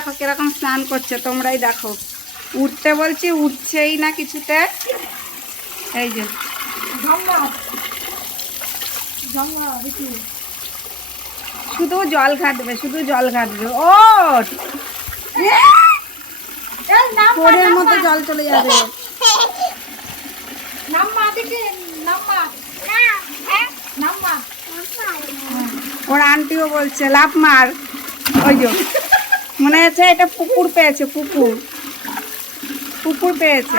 দেখো কিরকম স্নান করছে, তোমরাই দেখো। উঠতে বলছি, উঠছেই না কিছুতে। এই যে শুধু জল ঘাটবে, শুধু জল ঘাটবে। ওঠ, ফোনের মধ্যে জল চলে যাবে। ওর আন্টিও বলছে লাফ মার। ওই যে মনে হচ্ছে এটা পুকুর পেয়েছে, পুকুর পুকুর পেয়েছে।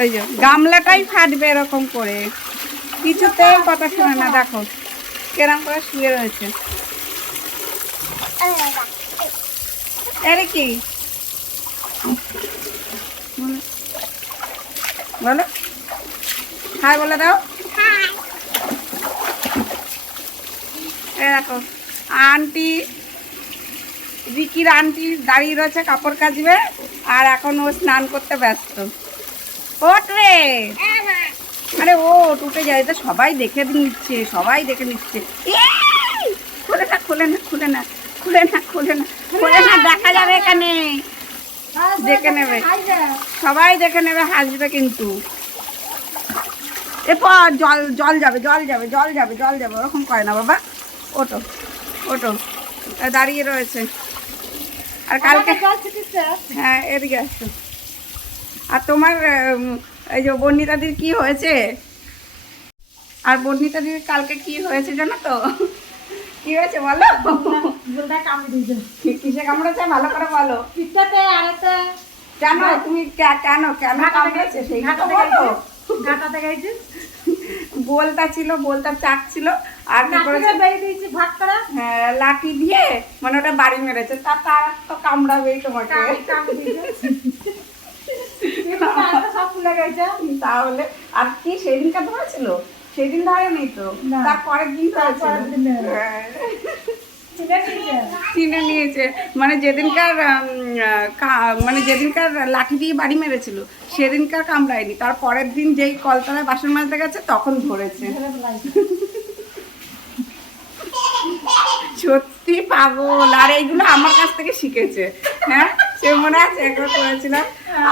ওই যে গামলাটাই ফাটবে এরকম করে, কিছুতেই কথা শোনে না। দেখো কেরম করে শুয়ে রয়েছে। আরে কি বলো, হাই বলে দাও। দেখো আন্টি, রিকির আন্টি দাঁড়িয়ে রয়েছে কাপড় কাচবে, আর এখন ও স্নান করতে ব্যস্ত। ওঠ রে, আরে ওঠ, উঠে যায় তো, সবাই দেখে নিচ্ছে, সবাই দেখে নিচ্ছে। খুলে না, খুলে না, খুলে না, খুলে না, খুলে না, খুলে না, দেখা যাবে এখানে, দেখে নেবে সবাই, দেখে নেবে, হাসবে কিন্তু। এরপর জল জল যাবে, জল যাবে, জল যাবে, জল যাবে, ওরকম করে না বাবা। ওটো ওটো, দাঁড়িয়ে রয়েছে। আর কালকে হ্যাঁ এদিকে আসো। আর তোমার এই যে বর্ণিতাদির কি হয়েছে, আর বর্ণিতাদির কালকে কি হয়েছে জানো তো? কি হয়েছে বলো? কিসে কামড়েছে ভালো করে বলো। কেন তুমি কেন কেন কামড়েছে সেইটা তো বলো। বলতা ছিল, বলতা চাক ছিল, আর কি করেছে, হ্যাঁ লাঠি দিয়ে মানে ওটা বাড়ি মেরেছে। তার তো কামড়াবেই তোমাকে। তাহলে আর কি সেদিনকার ধরেছিল? সেদিন ধরেনি তো, তারপরের দিন চিনে নিয়েছে। মানে যেদিনকার মানে যেদিনকার লাঠি দিয়ে বাড়ি মেরেছিল সেদিনকার কামড়ায়নি, তার পরের দিন যেই কলতলায় বাসন মাজতে গেছে তখন ধরেছে। সত্যি পাগল। আর এইগুলো আমার কাছ থেকে শিখেছে। হ্যাঁ সে মনে আছে একবার করেছিলাম,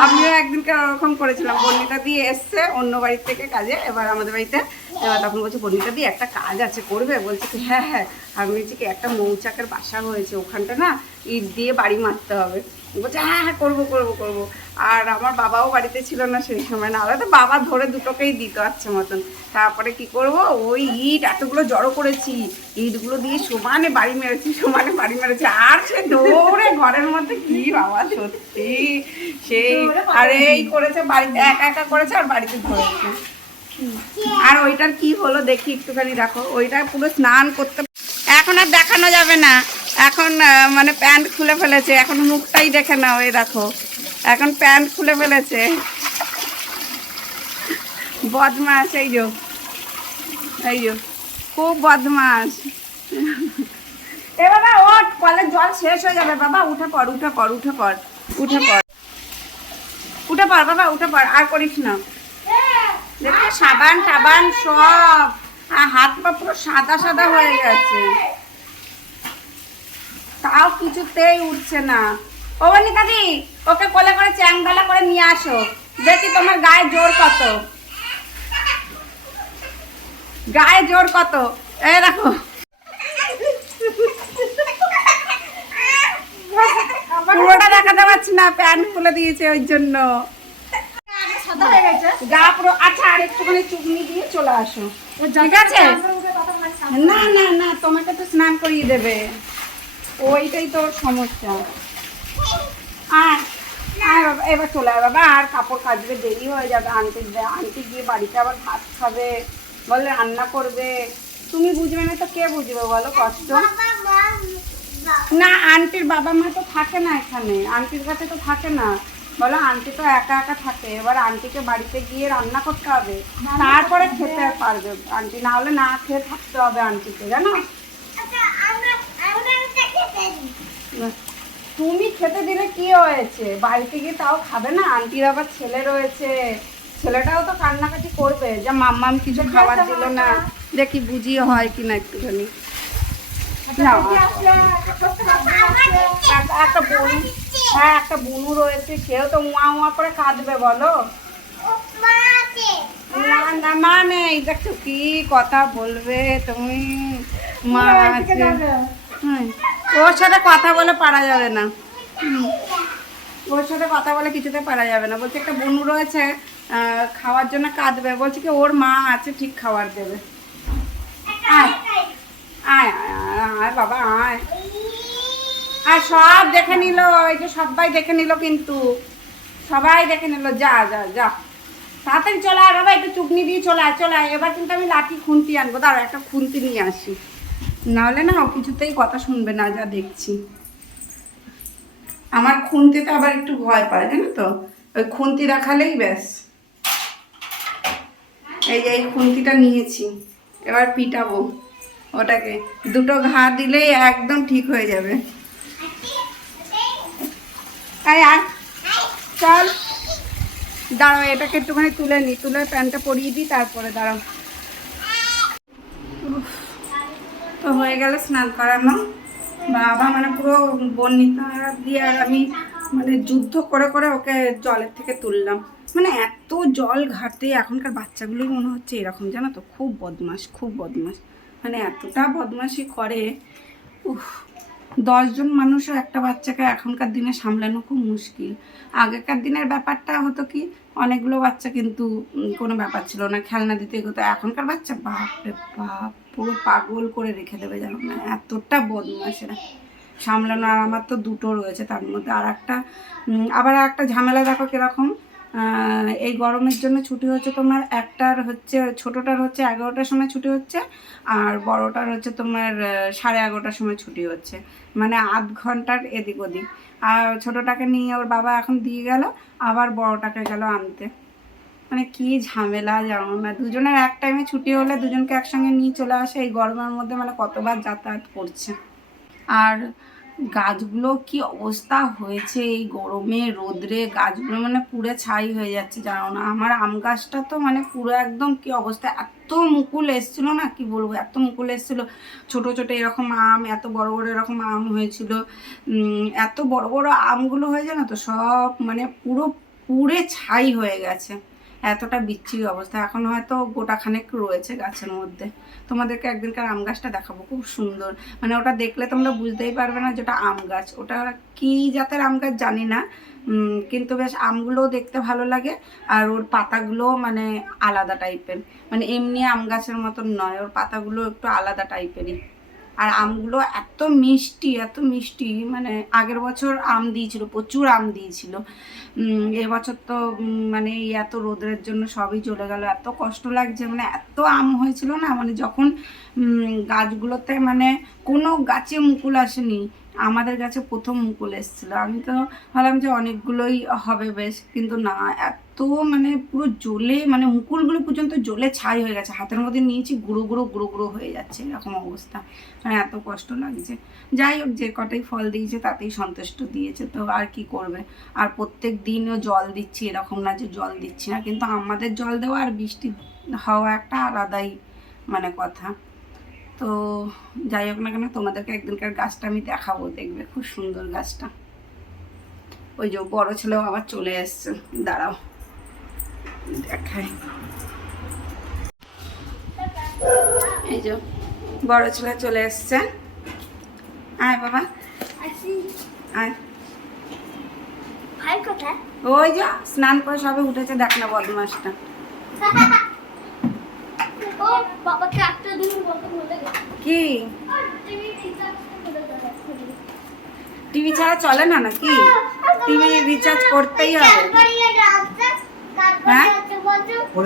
আমিও একদিনকে ওরকম করেছিলাম। বর্ণিতা দিয়ে এসছে অন্য বাড়ির থেকে কাজে, এবার আমাদের বাড়িতে। এবার তখন বলছে বর্ণিতা দিয়ে একটা কাজ আছে, করবে? বলছে কি হ্যাঁ হ্যাঁ। আমি বলছি কি একটা মৌচাকের বাসা হয়েছে, ওখানটা না ইট দিয়ে বাড়ি মারতে হবে। বলছে হ্যাঁ হ্যাঁ করবো করবো করবো। আর আমার বাবাও বাড়িতে ছিল না সেই সময়, না হলে তো বাবা ধরে দুটোকেই দিত আচ্ছা মতন। তারপরে কি করব, ওই ইট এতগুলো জড়ো করেছি, ইটগুলো দিয়ে সমানে বাড়ি মেরেছি, সমানে বাড়ি মেরেছি। আর সে দৌড়ে ঘরের মধ্যে, কি বাবা সত্যি সেই। আর এই করেছে বাড়িতে, একা একা করেছে আর বাড়িতে ধরেছে। আর ওইটার কি হলো দেখি একটুখানি দেখো। ওইটা পুরো স্নান করতে, এখন আর দেখানো যাবে না। এখন মানে প্যান্ট খুলে ফেলেছে, এখন মুখটাই দেখে নাও। এই দেখো এখন প্যান্ট খুলে ফেলেছে, বদমাস। এই যে এই যে খুব বদমাস। এ বাবা ওঠ, কলের জল শেষ হয়ে যাবে বাবা। উঠে পড়, উঠে পড়, উঠে পড়, উঠে পড়, উঠে পড় বাবা, উঠে পড়। আর করিস না। দেখো সাবান টাবান সব, আর হাত পা পুরো সাদা সাদা হয়ে গেছে, তাও কিছুতেই উঠছে না। ও বর্ণিতাদি, ওকে কোলে করে চ্যাংবেলা করে নিয়ে আসো, দেখি তোমার গায়ে জোর কত, গায়ে জোর কত। এই দেখো পুরোটা দেখাতে পারছি না, প্যান্ট খুলে দিয়েছে ওই জন্য গা পুরো। আচ্ছা আর একটুখানি চুগনি দিয়ে চলে আসো, ঠিক আছে? না না না, তোমাকে তো স্নান করিয়ে দেবে, ওইটাই তোর সমস্যা। আর বাবা এবার চলে আয় বাবা, আর কাপড় কাচবে, দেরি হয়ে যাবে। আন্টি গিয়ে বাড়িতে আবার ভাত খাবে, বলে রান্না করবে। তুমি বুঝবে না তো কে বুঝবে বলো কষ্ট? না আন্টির বাবা মা তো থাকে না এখানে, আন্টির কাছে তো থাকে না। বলো আন্টি তো একা একা থাকে, এবার আন্টিকে বাড়িতে গিয়ে রান্না করতে হবে, তারপরে খেতে পারবে আন্টি, না হলে না খেয়ে থাকতে হবে আন্টিকে, জানো? তুমি খেতে দিলে কি হয়েছে, বাড়িতে গিয়ে তাও খাবে না? আন্টির আবার ছেলে রয়েছে, ছেলেটাও তো কান্নাকাটি করবে, যা মাম্মাম কিছু খাবার দিল না। দেখি বুঝিয়ে হয় কিনা একটুখানি। নাও একটা বনু, হ্যাঁ একটা বনু রয়েছে, সেও তো উয়া উয়া করে কাঁদবে বলো। না না মা নেই, দেখছো কি কথা বলবে তুমি, মা আছে। ওর সাথে কথা বলে পারা যাবে না, ওর সাথে কথা বলে কিছুতে পারা যাবে না। বলছে একটা বনু রয়েছে, খাওয়ার জন্য কাঁদবে, বলছে কি ওর মা আছে ঠিক খাবার দেবে। আয় আয় আয় বাবা আয়। আর সব দেখে নিল, এই যে সবাই দেখে নিল, কিন্তু সবাই দেখে নিল। যা যা যা তাড়াতাড়ি চলে আয় বাবা, একটু চুকনি দিয়ে চলে আয় চলে আয়। এবার কিন্তু আমি লাঠি খুন্তি আনবো, দাঁড়া একটা খুন্তি নিয়ে আসি, নাহলে না ও কিছুতেই কথা শুনবে না যা দেখছি। আমার খুন্তিতে আবার একটু ভয় পায় জানো তো, ওই খুন্তি রাখালেই ব্যাস। এই যে এই খুন্তিটা নিয়েছি, এবার পিটাবো ওটাকে, দুটো ঘা দিলেই একদম ঠিক হয়ে যাবে। আয় আয় চল, দাঁড়াও এটাকে একটুখানি তুলে নিই, তুলে প্যান্টটা পরিয়ে দিই তারপরে, দাঁড়াও। তো হয়ে গেল স্নান করানো, বাবা মানে পুরো বন্যিতা দিয়ে আর আমি মানে যুদ্ধ করে করে ওকে জলের থেকে তুললাম। মানে এত জল ঘাটতে এখনকার বাচ্চাগুলোই মনে হচ্ছে এরকম জানো তো, খুব বদমাস খুব বদমাস, মানে এতটা বদমাশি করে। উফ, 10 জন মানুষও একটা বাচ্চাকে এখনকার দিনে সামলানো খুব মুশকিল। আগেকার দিনের ব্যাপারটা হতো কি, অনেকগুলো বাচ্চা কিন্তু কোনো ব্যাপার ছিল না, খেলনা দিতে হতো। এখনকার বাচ্চা বাপরে বাপ, পুরো পাগল করে রেখে দেবে জানো না, এতটা বদমাশেরা সামলানো। আর আমার তো দুটো রয়েছে, তার মধ্যে আর একটা আবার একটা ঝামেলা দেখো কিরকম। এই গরমের জন্য ছুটি হচ্ছে তোমার, একটার হচ্ছে ছোটোটার হচ্ছে 11টার সময় ছুটি হচ্ছে, আর বড়টার হচ্ছে তোমার 11:30টার সময় ছুটি হচ্ছে, মানে আধ ঘন্টার এদিক ওদিক। আর ছোটোটাকে নিয়ে ওর বাবা এখন দিয়ে গেল, আবার বড়টাকে গেল আনতে। মানে কি ঝামেলা জানো না, দুজনের এক টাইমে ছুটি হলে দুজনকে একসঙ্গে নিয়ে চলে আসে, এই গরমের মধ্যে মানে কতবার যাতায়াত করছে। আর গাছগুলো কি অবস্থা হয়েছে এই গরমে রোদ্রে, গাছগুলো মানে পুরো ছাই হয়ে যাচ্ছে জানো না। আমার আম গাছটা তো মানে পুরো একদম কি অবস্থা, এত মুকুল এসেছিলো না কি বলবো, এত মুকুল এসেছিলো, ছোট ছোট এরকম আম, এত বড় বড় এরকম আম হয়েছিল। এত বড় বড় আমগুলো হয়ে যায় না তো, সব মানে পুরো পুড়ে ছাই হয়ে গেছে, এতটা বিচ্ছিরি অবস্থা। এখন হয়তো গোটাখানেক রয়েছে গাছের মধ্যে, তোমাদেরকে একদিনকার আম গাছটা দেখাবো, খুব সুন্দর। মানে ওটা দেখলে তোমরা বুঝতেই পারবে না যেটা আম গাছ, ওটা কি জাতের আম গাছ জানি না, কিন্তু বেশ আমগুলোও দেখতে ভালো লাগে। আর ওর পাতাগুলো মানে আলাদা টাইপের, মানে এমনি আম গাছের মতন নয়, ওর পাতাগুলো একটু আলাদা টাইপেরই। আর আমগুলো এত মিষ্টি এত মিষ্টি, মানে আগের বছর আম দিয়েছিল, প্রচুর আম দিয়েছিল। এবছর তো মানে এই এত রোদের জন্য সবই চলে গেল, এত কষ্ট লাগছে। মানে এত আম হয়েছিল না, মানে যখন গাছগুলোতে মানে কোনো গাছে মুকুল আসেনি, আমাদের গাছে প্রথম মুকুল এসেছিলো। আমি তো ভাবলাম যে অনেকগুলোই হবে বেশ, কিন্তু না, এত মানে পুরো জ্বলে মানে মুকুলগুলো পর্যন্ত জ্বলে ছাই হয়ে গেছে, হাতের মধ্যে নিয়েছি গুঁড়ো গুঁড়ো গুঁড়ো গুঁড়ো হয়ে যাচ্ছে, এরকম অবস্থা। মানে এত কষ্ট লাগছে। যাই হোক, যে কটাই ফল দিয়েছে তাতেই সন্তুষ্ট দিয়েছে, তো আর কি করবে। আর প্রত্যেক দিনও জল দিচ্ছি, এরকম না যে জল দিচ্ছি না, কিন্তু আমাদের জল দেওয়া আর বৃষ্টি হওয়া একটা আলাদাই মানে কথা। তো যাই হোক না কেন, তোমাদেরকে একদিনকার গাছটা আমি দেখাবো, দেখবে খুব সুন্দর গাছটা। ওই যে বড় ছেলেও আবার চলে এসছে, দাঁড়াও দেখাই। এই যে বড় ছেলে চলে এসছে, আয় বাবা আয়। ওই যে স্নান করে সবে উঠেছে, দেখ না বদমাসটা। কি টিভি ছাড়া চলে না নাকি? টিভি রিচার্জ করতেই হবে।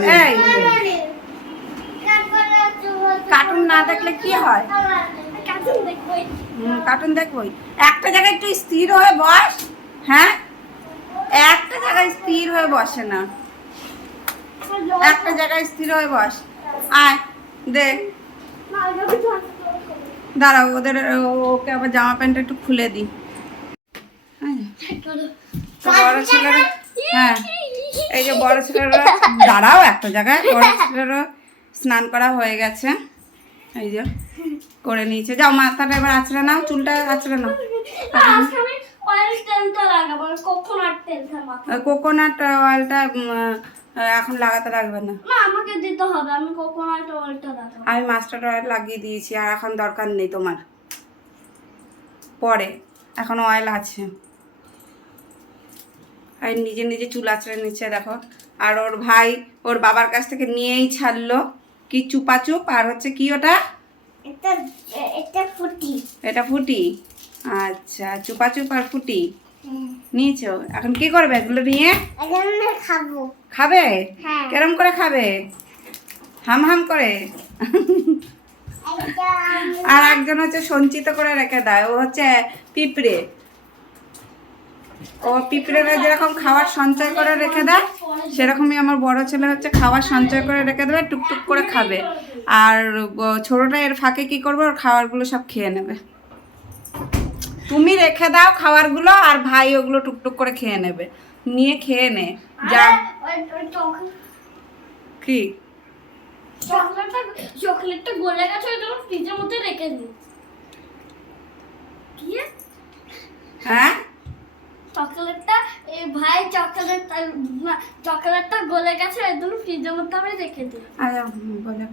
হ্যাঁ এই কার্টুন না দেখলে কি হয়? কার্টুন দেখবই, একটা জায়গায় একটু স্থির হয়ে বস। হ্যাঁ, একটা জায়গায় স্থির হয়ে বসে না, একটা জায়গায় স্থির হয়ে বস। আয় দেখ, দাঁড়াও ওদের ওকে আবার জামা প্যান্টটা একটু খুলে দিই। বড় ছেলেরা, হ্যাঁ এই যে বড় ছেলেরা, দাঁড়াও একটা জায়গায়, বড় ছেলেরা স্নান করা হয়ে গেছে। এই যে করে নিয়েছে। যাও মাথাটা এবার আঁচড়ে নাও, চুলটা আঁচড়ে নাও। কোকোনাট অয়েলটা এখন লাগাতে লাগবে না, আমাকে দিতে হবে, আমি কোকোনাট অয়েলটা লাগাবো। আমি মাস্টার্ড অয়েল লাগিয়ে দিয়েছি, আর এখন দরকার নেই তোমার, পরে এখন অয়েল আছে। আর নিজে নিজে চুল আঁচড়ে নিচ্ছে দেখো। আর ওর ভাই ওর বাবার কাছ থেকে নিয়েই ছাড়লো কি চুপাচুপ, আর হচ্ছে কি ওটা, এটা ফুটি। এটা ফুটি। আচ্ছা, চুপাচুপ আর ফুটি নিয়েছো। এখন কি করবে এগুলো নিয়ে? খাবো। খাবে? হ্যাঁ। কেরম করে খাবে? হাম হাম করে। আর একজন হচ্ছে সঞ্চিত করে রেখে দেয়, ও হচ্ছে পিঁপড়ে। ও পিঁপড়েরা যেরকম খাবার সঞ্চয় করে রেখে দেয়, সেরকমই আমার বড় ছেলে হচ্ছে খাবার সঞ্চয় করে রেখে দেবে, টুকটুক করে খাবে। আর ছোটটা এর ফাঁকে কি করবে, ওর খাবারগুলো সব খেয়ে নেবে। তুমি রেখে দাও খাবারগুলো, আর ভাই ওগুলো টুকটুক করে খেয়ে নেবে, নিয়ে খেয়ে নে যা। কি চকলেটটা গলে গেছে, ওই জন্য ফ্রিজের মধ্যে রেখে দিই। কি? হ্যাঁ, চকলেটটা এই ভাই চকলেটটা গলে গেছে, ওই জন্য ফ্রিজের মধ্যে আমি রেখে দিই। বলো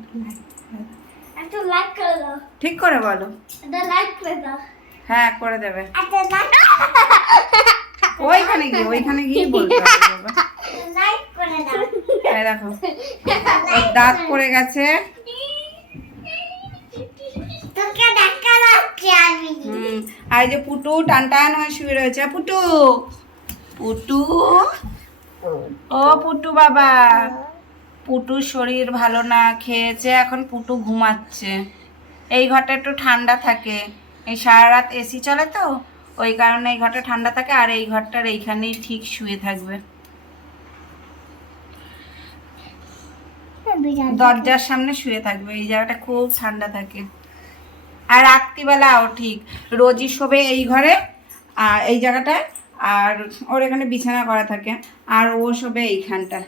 একটা লাইক করে দাও। ঠিক করে বলো। একটা লাইক করে দাও। হ্যাঁ, করে দেবে। একটা লাইক ওইখানে গিয়ে বলতে হবে বাবা। লাইক করে দাও। এই দেখো ওর দাঁত পড়ে গেছে। তোকে দেখা যাচ্ছে আমি। আর এই যে পুটু টান টান হয়ে শুয়ে রয়েছে। পুটু পুটু ও পুটু বাবা, পুটুর শরীর ভালো না, খেয়েছে, এখন পুটু ঘুমাচ্ছে। এই ঘরটা একটু ঠান্ডা থাকে, এই সারা রাত এসি চলে তো, ওই কারণে এই ঘরটা ঠান্ডা থাকে। আর এই ঘরটার এইখানেই ঠিক শুয়ে থাকবে, দরজার সামনে শুয়ে থাকবে। এই জায়গাটা খুব ঠান্ডা থাকে। আর রাত্রিবেলাও ঠিক রোজই শোবে এই ঘরে, আর এই জায়গাটায়। আর ওর এখানে বিছানা করা থাকে, আর ও শোবে এইখানটা।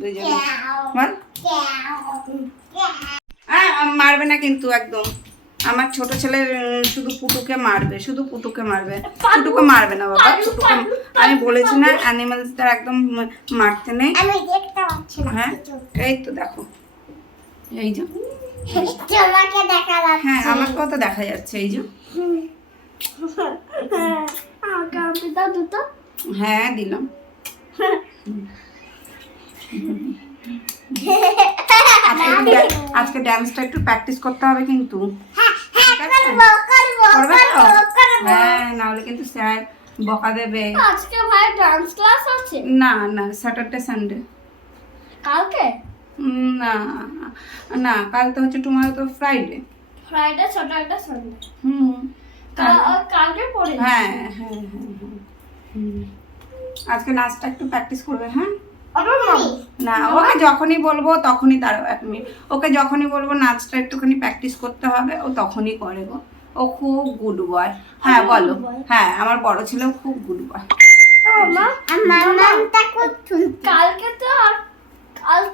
দুজনে বল। মারবে না কিন্তু একদম। আমার ছোট ছেলে শুধু পুটুকে মারবে, শুধু পুটুকে মারবে। পুটুকে মারবে না বাবা, পুটুকে আমি বলেছি না অ্যানিমালসদের একদম মারতে নেই। আমি দেখতে পাচ্ছি না। হ্যাঁ, এই তো দেখো, এই যে তোমাকে দেখা যাচ্ছে। হ্যাঁ, আমার কথা দেখা যাচ্ছে। এই যে আমাকে আপনি দাও দুটো। হ্যাঁ, দিলাম। আজকে ড্যান্সটা একটু প্র্যাকটিস করতে হবে কিন্তু। করবে তো? হ্যাঁ, নাহলে কিন্তু স্যার বকা দেবে। আজকে ভাই ডান্স ক্লাস আছে? না না, স্যাটারডে সানডে। কালকে? না না, কাল তো হচ্ছে তোমার তো ফ্রাইডে। Friday, Saturday, Sunday. কালকে পড়ে। হ্যাঁ হ্যাঁ হ্যাঁ হ্যাঁ। আজকে নাচটা একটু প্র্যাকটিস করবে। হ্যাঁ না, ওকে যখনই বলবো তখনই, তার 1 মিনিট, ওকে যখনই বলবো নাচটা একটুখানি প্র্যাকটিস করতে হবে, ও তখনই করে গো। ও খুব গুড বয়। হ্যাঁ বলো। হ্যাঁ, আমার বড় ছেলেও খুব গুড বয়। কালকে তো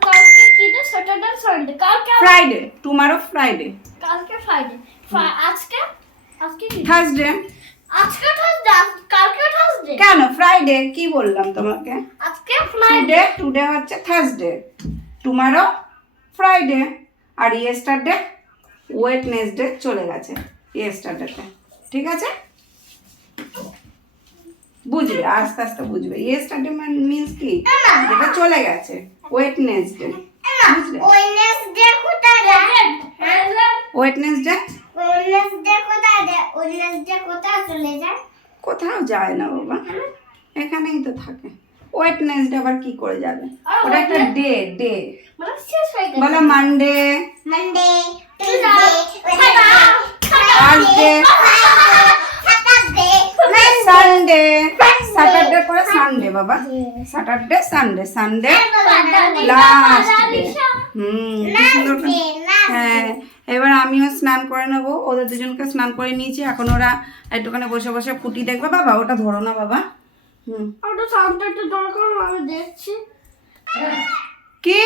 কালকে কি রে? Saturday Sunday. কালকে ফ্রাইডে, টুমারো ফ্রাইডে। কালকে ফ্রাইডে। আজকে কি? থার্সডে। আজকে থার্সডে, কালকে থার্সডে। কেন ফ্রাইডে? কি বললাম তোমাকে? আজকে ফ্রাইডে। টুডে হচ্ছে থার্সডে, টুমারো ফ্রাইডে, আর ইয়েস্টারডে ওয়েডনেসডে চলে গেছে। ইয়েস্টারডেতে ঠিক আছে, বুঝবে আস্তে আস্তে বুঝবে। ইয়েস্টারডে মিন্স কি, যেটা চলে গেছে। ওয়েডনেসডে, বুঝলে? ওয়েডনেসডে কোথায় রে? ওয়েডনেসডে কোথায় রে? ওয়েডনেসডে কোথায় চলে যায়? কোথাও যায় না বাবা, এখানেই তো থাকে। ওয়েডনেসডে আবার কি করে যাবে? ওটা একটা ডে। মানে শেষ হয়ে গেছে। বলো Monday, Tuesday, Thursday, Sunday. Saturday পরে সানডে বাবা, Saturday Sunday, Sunday last day. কি সুন্দর। হ্যাঁ, এবার আমিও স্নান করে নেবো। ওদের দুজনকে স্নান করে নিয়েছি, এখন ওরা একটুখানি বসে বসে ফুটি দেখবে। বাবা ওটা ধরো না বাবা। ওটা সাউন্ডটা একটু দরকার, আমি দেখছি। কি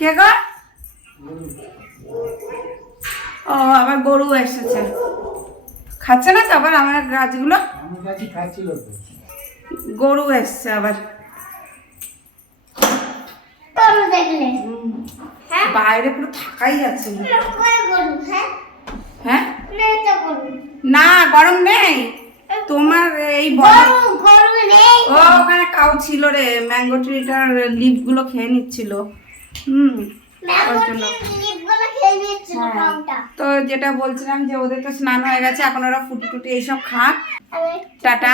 কে গো? ও আবার গরু এসেছে, খাচ্ছে না তো আবার আমার গাছগুলো, গরু এসছে আবার। গরু দেখলে হ্যাঁ বাইরে পুরো থাকাই যাচ্ছে না। কই গরু হ্যাঁ হ্যাঁ নেই তো গরু না গরম নেই তোমার এই গরু গরু নেই ও ওখানে কাউ ছিল রে, ম্যাঙ্গো ট্রিটার লিফ গুলো খেয়ে নিচ্ছিল। ওর জন্য। লিপগুলো খেয়ে নিচ্ছিল হ্যাঁ। কাউটা তো যেটা বলছিলাম যে ওদের তো স্নান হয়ে গেছে, এখন ওরা ফুটি টুটি এইসব খাক। আমি টাটা।